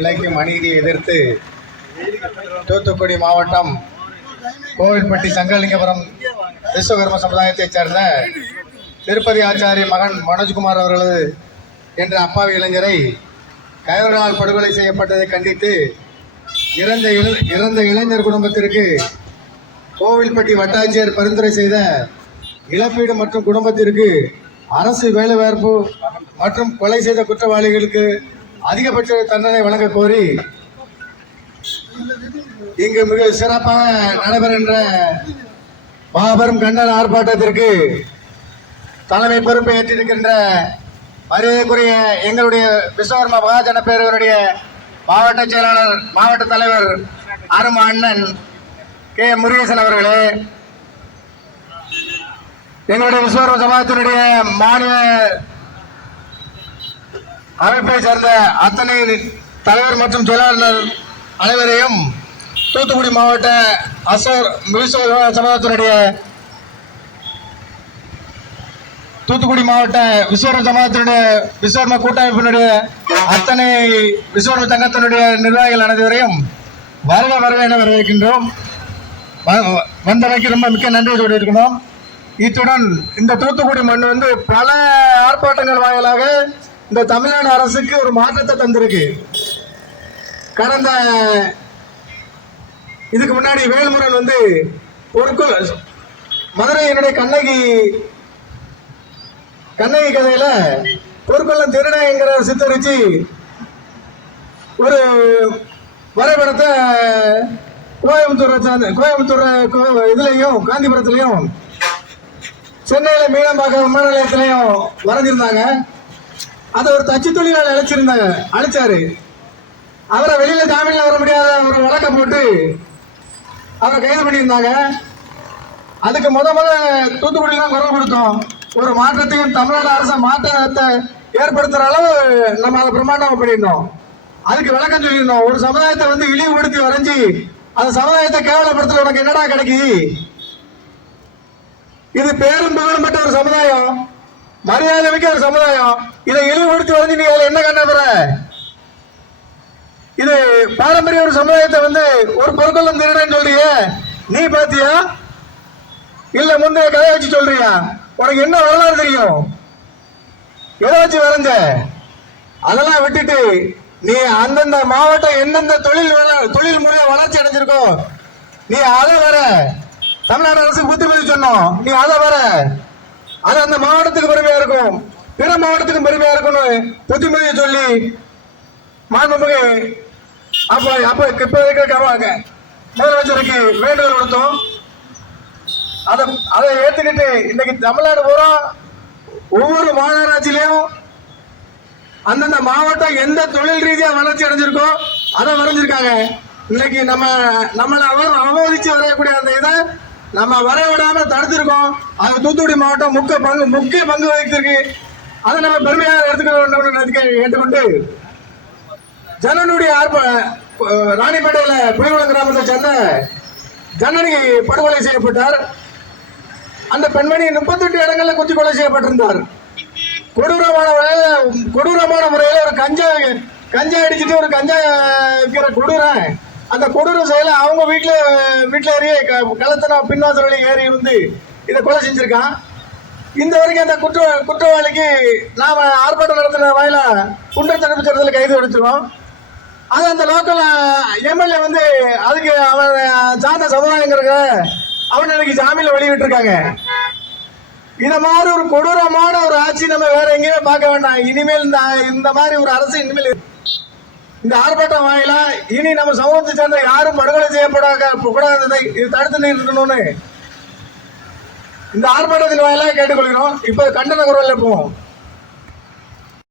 இலக்கியம் அநீதியை எதிர்த்து தூத்துக்குடி மாவட்டம் கோவில்பட்டி சங்கலிங்கபுரம் விஸ்வகர்ம சமுதாயத்தைச் சேர்ந்த திருப்பதி ஆச்சாரிய மகன் மனோஜ்குமார் அவர்களது என்ற அப்பாவி இளைஞரை கைவர்களால் படுகொலை செய்யப்பட்டதை கண்டித்து இறந்த இளைஞர் குடும்பத்திற்கு கோவில்பட்டி வட்டாட்சியர் பரிந்துரை செய்த இழப்பீடு மற்றும் குடும்பத்திற்கு அரசு வேலைவாய்ப்பு மற்றும் கொலை செய்த குற்றவாளிகளுக்கு அதிகபட்ச தண்டனை வழங்க கோரி இங்கு மிக சிறப்பாக நடைபெறுகின்ற மாபெரும் கண்டன ஆர்ப்பாட்டத்திற்கு தலைமை பொறுப்பை ஏற்றிருக்கின்ற மரியாதைக்குரிய எங்களுடைய விஸ்வகர்ம மகாஜன பேரவருடைய மாவட்ட செயலாளர் மாவட்ட தலைவர் அரும அண்ணன் கே முருகேசன் அவர்களே, எங்களுடைய விஸ்வகர்ம சமாஜத்தினுடைய மாநில அமைப்பை சேர்ந்த அத்தனை தலைவர் மற்றும் செயலாளர் அனைவரையும் தூத்துக்குடி மாவட்ட விஸ்வகர்ம சமாஜத்தினுடைய தூத்துக்குடி மாவட்ட விஸ்வகர்ம சமாஜத்தினுடைய விஸ்வகர்ம கூட்டமைப்பினுடைய அத்தனை விஸ்வகர்ம சங்கத்தினுடைய நிர்வாகிகள் அனைவரையும் வருக என வரவேற்கின்றோம். வந்தமைக்கு ரொம்ப மிக்க நன்றி சொல்லியிருக்கணும். இத்துடன் இந்த தூத்துக்குடி மண் பல ஆர்ப்பாட்டங்கள் வாயிலாக இந்த தமிழ்நாடு அரசுக்கு ஒரு மாற்றத்தை தந்திருக்கு. கடந்த இதுக்கு முன்னாடி வேல்முருகன் பொருட்கள் மதுரையினுடைய கண்ணகி கதையில பொருட்கள் திருநாயங்கிற சித்தரிச்சு ஒரு வரைபடத்தை கோயம்புத்தூர் இதுலையும் காந்திபுரத்துலையும் சென்னையில மீனம்பாக்கம் விமான நிலையத்திலையும் வரைஞ்சிருந்தாங்க. அதை ஒரு தச்சு தொழிலாளர் அழைச்சாரு. அவரை வெளியில ஜாமீன்ல வர முடியாத ஒரு வழக்க போட்டு அவரை கைது பண்ணியிருந்தாங்க. அதுக்கு முத தூத்துக்குடியில குரல் கொடுத்தோம். ஒரு மாற்றத்தையும் தமிழ்நாடு அரசு மாற்றத்தை ஏற்படுத்துற அளவு நம்ம அதை பிரமாண்டமா பண்ணியிருந்தோம். அதுக்கு விளக்கம் சொல்லியிருந்தோம். ஒரு சமுதாயத்தை இழிவுபடுத்தி வரைஞ்சி அந்த சமுதாயத்தை கேவலப்படுத்த உனக்கு என்னடா கிடைக்குது? இது பேரும் புகழும்பட்ட ஒரு சமுதாயம், மரியாதை மிக்க ஒரு சமுதாயம். இதை இழிவுபடுத்தி வரைஞ்சி நீ என்ன கண்ண போற? இது பாரம்பரிய ஒரு சமுதாயத்தை ஒரு பொருட்களும் திருடன்னு சொல்றிய, நீ பாத்தியா இல்ல முந்தைய கதை வச்சு சொல்றியா? உனக்கு என்ன வரலாறு தெரியும்? எதை வச்சு வரைஞ்ச? அதெல்லாம் விட்டுட்டு நீ அந்தந்த மாவட்டம் எந்தெந்த தொழில் முறையை வளர்ச்சி அடைஞ்சிருக்கோ நீ அதை வர தமிழ்நாடு அரசு புத்திமதி சொன்னோம். நீ அதை வர அது அந்த மாவட்டத்துக்கு பெருமையா இருக்கும், பிற மாவட்டத்துக்கு பெருமையா இருக்கும்னு புத்திமதியை சொல்லி மாண்புமிகு அப்ப முதலமைச்சருக்கு வேண்டுகோள் கொடுத்தோம். அதை ஏத்துக்கிட்டு இன்னைக்கு தமிழ்நாடு பூரா ஒவ்வொரு மாநகராட்சியிலையும் அந்தந்த மாவட்டம் எந்த தொழில் ரீதியா வளர்ச்சி அடைஞ்சிருக்கோ அதை வரைஞ்சிருக்காங்க. இன்னைக்கு நம்மளை அவமதிச்சு வரையக்கூடிய அந்த இதை நம்ம வரைய விடாம தடுத்திருக்கோம். அது தூத்துக்குடி மாவட்டம் முக்கிய பங்கு வகித்திருக்கு. அதை நம்ம பெருமையாக எடுத்துக்க வேண்டும் கேட்டுக்கொண்டு ஜனனுடைய ராணிப்பேட்டையில புலிகுளம் கிராமத்தை சேர்ந்த ஜனனி படுகொலை செய்யப்பட்டார். அந்த பெண்மணி 38 இடங்கள்ல குத்தி கொலை செய்யப்பட்டிருந்தார். கொடூரமான முறையில ஒரு கஞ்சா அடிச்சுட்டு ஒரு கஞ்சா விற்கிற கொடூரம். அந்த கொடூர செயல அவங்க வீட்டுல ஏறி கலத்தன பின்வாசல் வழி ஏறி இதை கொலை செஞ்சிருக்கான். இந்த வரைக்கும் அந்த குற்றவாளிக்கு நாம ஆர்ப்பாட்டம் நடத்தின வாயில குற்றத்தடுப்பு சட்டத்தில் கைது எடுத்துருவோம். அது அந்த லோக்கல் எம்எல்ஏ அதுக்கு அவன் சார்ந்த சமுதாயங்கிறத அவன் இன்னைக்கு ஜாமீன்ல வெளியிட்டு இருக்காங்க. இந்த மாதிரி ஒரு கொடூரமான ஒரு ஆட்சி நம்ம வேற எங்கேயுமே பார்க்க வேண்டாம். இனிமேல் இந்த மாதிரி ஒரு அரசு இனிமேல் இந்த ஆர்ப்பாட்டம் வாயிலா இனி நம்ம சமூகத்தை சேர்ந்த யாரும் படுகொலை செய்யப்படாததை இது தடுத்து நிறுத்தணும்னு இந்த ஆர்ப்பாட்டத்தின் வாயிலாக கேட்டுக்கொள்கிறோம். இப்ப கண்டன குரல் போவோம்.